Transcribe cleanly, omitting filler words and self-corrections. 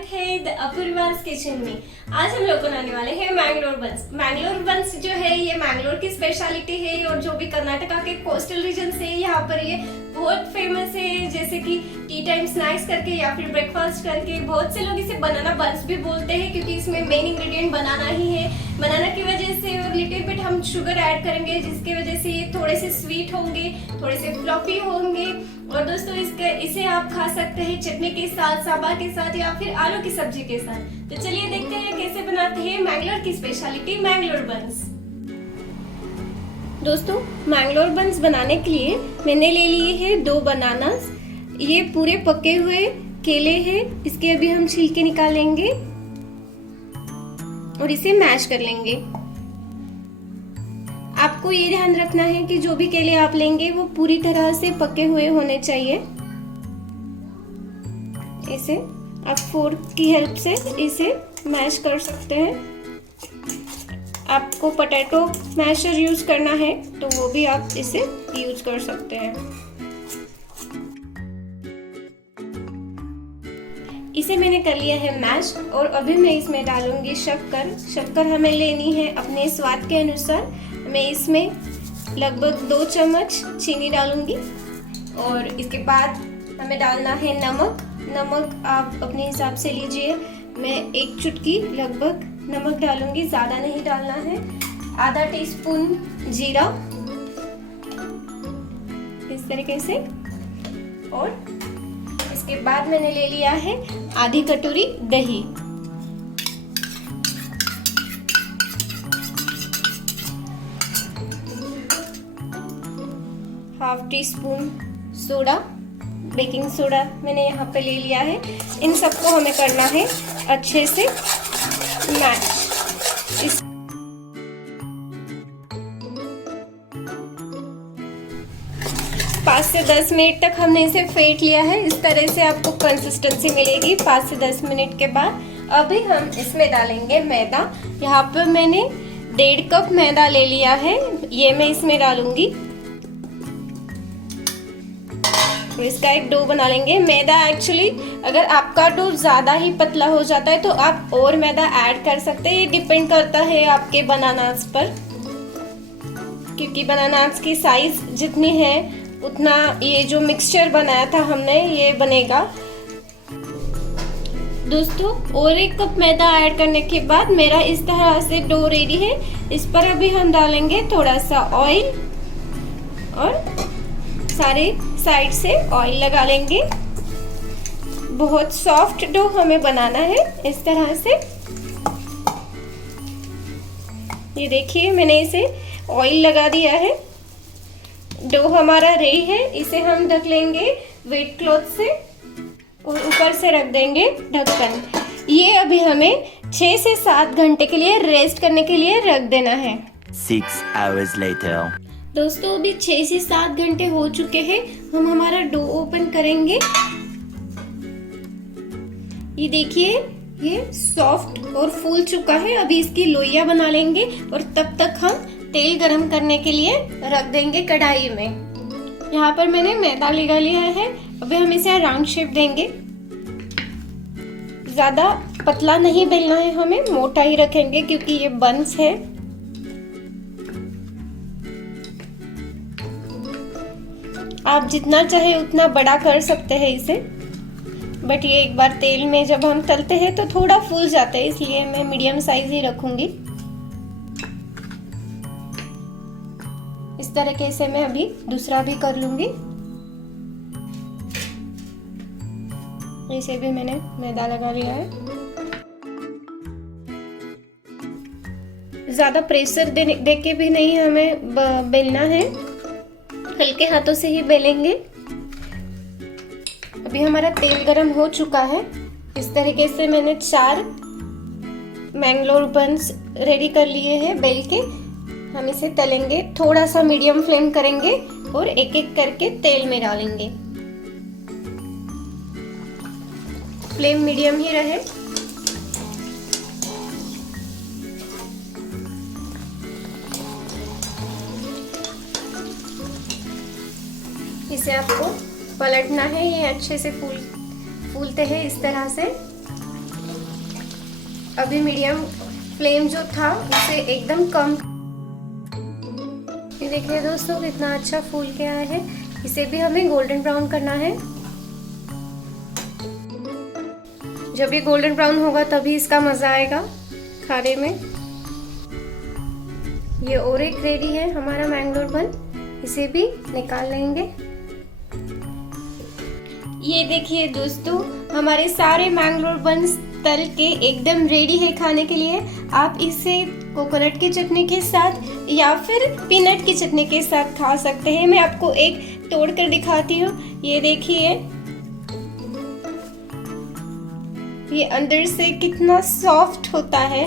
स्वागत है the अपूर्वास kitchen में। आज हम लोग बनाने वाले हैं मैंगलोर बंस। मैंगलोर बंस जो है ये मैंगलोर की स्पेशलिटी है और जो भी कर्नाटका के कोस्टल रीजन से यहाँ पर ये बहुत फेमस है। जैसे कि टी टाइम स्नैक्स करके या फिर ब्रेकफास्ट करके बहुत से लोग इसे बनाना बंस भी बोलते हैं, क्योंकि इसमें मेन इंग्रेडिएंट बनाना ही है। बनाना की वजह से और लिटिल बिट हम शुगर ऐड करेंगे, जिसकी वजह से ये थोड़े से स्वीट होंगे, थोड़े से फ्लफी होंगे। और दोस्तों इसे आप खा सकते हैं चटनी के साथ, सांभर के साथ या फिर आलू की सब्जी के साथ। तो चलिए देखते हैं कैसे बनाते हैं मैंगलोर की स्पेशलिटी मैंगलोर बंस। दोस्तों मैंगलोर बंस बनाने के लिए मैंने ले लिए हैं 2 बनानास। ये पूरे पके हुए केले हैं, इसके अभी हम छिलके निकालेंगे और इसे मैश कर लेंगे। आपको ये ध्यान रखना है कि जो भी केले आप लेंगे वो पूरी तरह से पके हुए होने चाहिए। इसे आप फोर्क की हेल्प से इसे मैश कर सकते हैं। आपको पोटैटो मैशर यूज करना है तो वो भी आप इसे यूज कर सकते हैं। इसे मैंने कर लिया है मैश और अभी मैं इसमें डालूंगी शक्कर। शक्कर हमें लेनी है अपने स्वाद के अनुसार। मैं इसमें लगभग 2 चम्मच चीनी डालूंगी और इसके बाद हमें डालना है नमक। नमक आप अपने हिसाब से लीजिए। मैं 1 चुटकी लगभग नमक डालूंगी, ज़्यादा नहीं डालना है। आधा टीस्पून जीरा इस तरीके से। और इसके बाद मैंने ले लिया है आधी कटोरी दही। Half tea spoon soda, baking soda मैंने यहाँ पे ले लिया है। इन सबको हमें करना है अच्छे से मैश। 5 से 10 मिनट तक हमने इसे फेंट लिया है। इस तरह से आपको कंसिस्टेंसी मिलेगी 5 से 10 मिनट के बाद। अभी हम इसमें डालेंगे मैदा। यहाँ पे मैंने 1.5 कप मैदा ले लिया है, ये मैं इसमें डालूंगी। तो इसका एक डो बना लेंगे। मैदा एक्चुअली अगर आपका डो ज़्यादा ही पतला हो जाता है तो आप और मैदा ऐड कर सकते हैं। ये डिपेंड करता है आपके बनानास पर, क्योंकि बनानास की साइज जितनी है उतना ये जो मिक्सचर बनाया था हमने ये बनेगा। दोस्तों और 1 कप मैदा ऐड करने के बाद मेरा इस तरह से डो रेडी है। इस पर अभी हम डालेंगे थोड़ा सा ऑयल और सारे साइड से ऑयल लगा लेंगे। बहुत सॉफ्ट डो हमें बनाना है इस तरह से। ये देखिए मैंने इसे ऑयल लगा दिया है। डो हमारा रेडी है। इसे हम ढक लेंगे वेट क्लॉथ से और ऊपर से रख देंगे ढक्कन। ये अभी हमें 6 से 7 घंटे के लिए रेस्ट करने के लिए रख देना है। 6 hours later. दोस्तों अभी 6 से 7 घंटे हो चुके हैं। हम हमारा डो ओपन करेंगे। ये देखिए ये सॉफ्ट और फूल चुका है। अभी इसकी लोइयां बना लेंगे और तब तक हम तेल गरम करने के लिए रख देंगे कढ़ाई में। यहाँ पर मैंने मैदा लगा लिया है। अभी हम इसे राउंड शेप देंगे। ज्यादा पतला नहीं बेलना है हमें, मोटा ही रखेंगे क्योंकि ये बंस है। आप जितना चाहे उतना बड़ा कर सकते हैं इसे, बट ये एक बार तेल में जब हम तलते हैं तो थोड़ा फूल जाता है, इसलिए मैं मीडियम साइज ही रखूंगी। इस तरीके से मैं अभी दूसरा भी कर लूंगी। इसे भी मैंने मैदा लगा लिया है। ज्यादा प्रेशर दे के भी नहीं हमें बेलना है, हल्के हाथों से ही बेलेंगे। अभी हमारा तेल गरम हो चुका है। इस तरीके से मैंने 4 मैंगलोर बंस रेडी कर लिए हैं बेल के। हम इसे तलेंगे, थोड़ा सा मीडियम फ्लेम करेंगे और एक एक करके तेल में डालेंगे। फ्लेम मीडियम ही रहे। इसे आपको पलटना है। ये अच्छे से फूलते हैं इस तरह से। अभी मीडियम फ्लेम जो था उसे एकदम कम। ये देखिए दोस्तों कितना अच्छा फूल के आया है। इसे भी हमें गोल्डन ब्राउन करना है। जब ये गोल्डन ब्राउन होगा तभी इसका मजा आएगा खाने में। ये और एक रेडी है हमारा मैंगलोर बन, इसे भी निकाल लेंगे। ये देखिए दोस्तों हमारे सारे मैंगलोर बन्स तल के एकदम रेडी है खाने के लिए। आप इसे कोकोनट की चटनी के साथ या फिर पीनट की चटनी के साथ खा सकते हैं। मैं आपको एक तोड़ कर दिखाती हूँ। ये देखिए ये अंदर से कितना सॉफ्ट होता है।